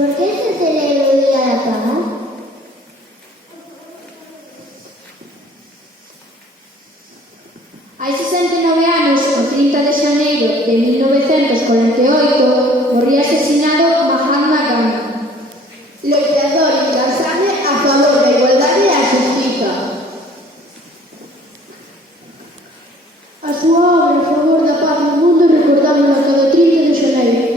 Por que se celebra o Día da Paz? Hai 69 anos, o 30 de xaneiro de 1948, morría asesinado Mahatma Gandhi, Loitador incansable a favor da igualdade e a xustiza. A súa obra a favor da paz no mundo recordámola cada 30 de xaneiro,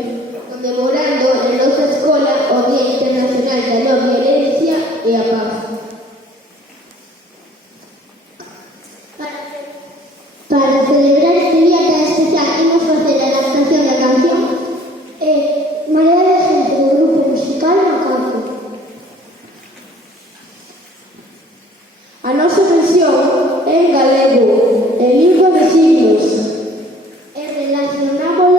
conmemorando na nosa escola o Día Internacional da Non Violencia e a Paz. Para celebrar este día tan especial imos facer a adaptación da canción Marea de Gente do grupo musical Macaco. A nosa versión é en galego, en lingua de signos. E relacionámosla